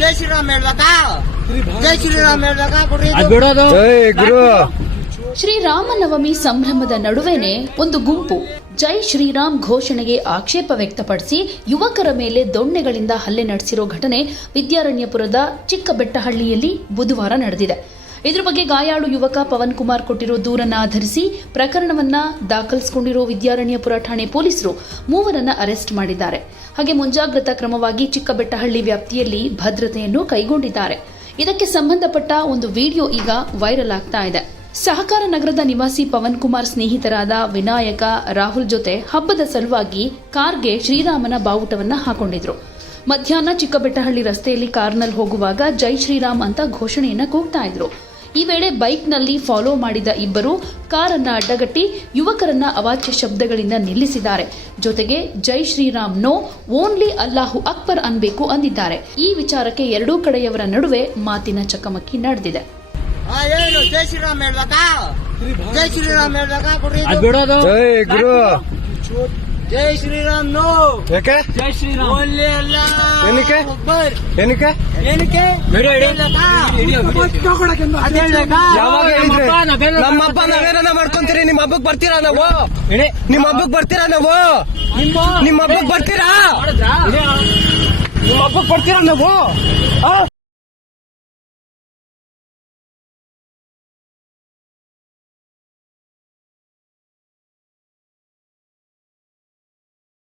ಜೈ ಶ್ರೀರಾಮ್ ಹೇಳ್ಬೇಕಾ? ಜೈ ಶ್ರೀರಾಮ್ ಹೇಳ್ಬೇಕಾ? ಕೊಡ್ರಿ ಶ್ರೀರಾಮನವಮಿ ಸಂಭ್ರಮದ ನಡುವೆನೆ ಒಂದು ಗುಂಪು ಜೈ ಶ್ರೀರಾಮ್ ಘೋಷಣೆಗೆ ಆಕ್ಷೇಪ ವ್ಯಕ್ತಪಡಿಸಿ ಯುವಕರ ಮೇಲೆ ದೊಣ್ಣೆಗಳಿಂದ ಹಲ್ಲೆ ನಡೆಸಿರೋ ಘಟನೆ ವಿದ್ಯಾರಣ್ಯಪುರದ ಚಿಕ್ಕಬೆಟ್ಟಹಳ್ಳಿಯಲ್ಲಿ ಬುಧವಾರ ನಡೆದಿದೆ. ಇದರ ಬಗ್ಗೆ ಗಾಯಾಳು ಯುವಕ ಪವನ್ ಕುಮಾರ್ ಕೊಟ್ಟಿರೋ ದೂರನ್ನ ಆಧರಿಸಿ ಪ್ರಕರಣವನ್ನ ದಾಖಲಿಸಿಕೊಂಡಿರೋ ವಿದ್ಯಾರಣ್ಯಪುರ ಠಾಣೆ ಪೊಲೀಸರು ಮೂವರನ್ನ ಅರೆಸ್ಟ್ ಮಾಡಿದ್ದಾರೆ. ಹಾಗೆ ಮುಂಜಾಗ್ರತಾ ಕ್ರಮವಾಗಿ ಚಿಕ್ಕಬೆಟ್ಟಹಳ್ಳಿ ವ್ಯಾಪ್ತಿಯಲ್ಲಿ ಭದ್ರತೆಯನ್ನು ಕೈಗೊಂಡಿದ್ದಾರೆ. ಇದಕ್ಕೆ ಸಂಬಂಧಪಟ್ಟ ಒಂದು ವಿಡಿಯೋ ಈಗ ವೈರಲ್ ಆಗ್ತಾ ಇದೆ. ಸಹಕಾರ ನಗರದ ನಿವಾಸಿ ಪವನ್ ಕುಮಾರ್ ಸ್ನೇಹಿತರಾದ ವಿನಾಯಕ, ರಾಹುಲ್ ಜೊತೆ ಹಬ್ಬದ ಸಲುವಾಗಿ ಕಾರ್ಗೆ ಶ್ರೀರಾಮನ ಬಾವುಟವನ್ನ ಹಾಕೊಂಡಿದ್ರು. ಮಧ್ಯಾಹ್ನ ಚಿಕ್ಕಬೆಟ್ಟಹಳ್ಳಿ ರಸ್ತೆಯಲ್ಲಿ ಕಾರ್ನಲ್ಲಿ ಹೋಗುವಾಗ ಜೈ ಶ್ರೀರಾಮ್ ಅಂತ ಘೋಷಣೆಯನ್ನ ಕೂಗ್ತಾ ಇದ್ರು. ಈ ವೇಳೆ ಬೈಕ್ನಲ್ಲಿ ಫಾಲೋ ಮಾಡಿದ ಇಬ್ಬರು ಕಾರನ್ನ ಅಡ್ಡಗಟ್ಟಿ ಯುವಕರನ್ನ ಅವಾಚ್ಯ ಶಬ್ದಗಳಿಂದ ನಿಲ್ಲಿಸಿದ್ದಾರೆ. ಜೊತೆಗೆ ಜೈ ಶ್ರೀರಾಮ್ ನೋ, ಓನ್ಲಿ ಅಲ್ಲಾಹು ಅಕ್ಬರ್ ಅನ್ಬೇಕು ಅಂದಿದ್ದಾರೆ. ಈ ವಿಚಾರಕ್ಕೆ ಎರಡೂ ಕಡೆಯವರ ನಡುವೆ ಮಾತಿನ ಚಕಮಕಿ ನಡೆದಿದೆ. ಏನು ಜೈ ಶ್ರೀರಾಮ್ ಹೇಳ್ಬೇಕಾ? ಜೈ ಶ್ರೀರಾಮ್ ಹೇಳ್ಬೇಕಾ? ಕೊಡ್ರಿ ಜೈ ಶ್ರೀರಾಮ್ ನೋ. ಯಾಕೆ ಜೈ ಶ್ರೀರಾಮ್ ಓನ್ಲಿ ಅಲ್ಲಾ ಏನಕ್ಕೆ ಅಕ್ಬರ್? ಏನಕ್ಕೆ ಏನಕ್ಕೆ ಯಾವಾಗ ನಮ್ಮಪ್ಪ ನಾವೇನ ಮಾಡ್ಕೊಂತೀರಿ? ನಿಮ್ಮ ಹಬ್ಬಕ್ ಬರ್ತೀರಾ? ನಾವು ನಿಮ್ಮ ಹಬ್ಬಕ್ ಬರ್ತೀರಾ? ನಾವು ನಿಮ್ಮ ಹಬ್ಬಕ್ ಬರ್ತೀರಾ? ನಿಮ್ಮ ಹಬ್ಬಕ್ ಬರ್ತೀರಾ? ನಾವು